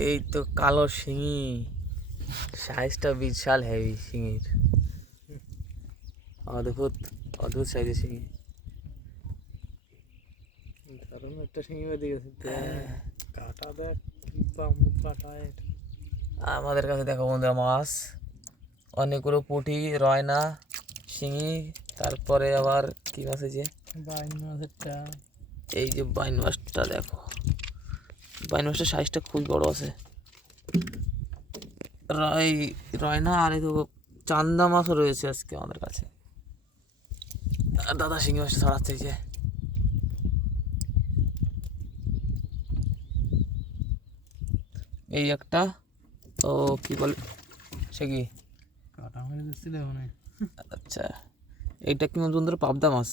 এই তো কালো শিঙি, সাইজটা বিশাল হেভি শিঙির, অদ্ভুত অদ্ভুত সাইজের শিঙি। দারুণ একটা শিঙি বেঁধে গেছে। কাটা দেখ, কাটা এটা। আমাদের কাছে দেখো বন্ধুরা মাছ অনেকগুলো, পুঁটি, রয়না, শিঙি, তারপরে আবার কি মাছ আছে, বাইন মাছেরটা। এই যে বাইন মাছটা দেখো, বাইন মাছটার সাইজটা খুবই বড় আছে। রয়না আর এই তো চান্দা মাছও রয়েছে আজকে আমাদের কাছে। আর দাদা শিঙি মাছটা ছড়াচ্ছে এই যে। এই একটা, ও কি বলে সে কি, কাটা মেরে দিচ্ছিল মানে। আচ্ছা এইটা কি বন্ধুরা পাবদা মাছ।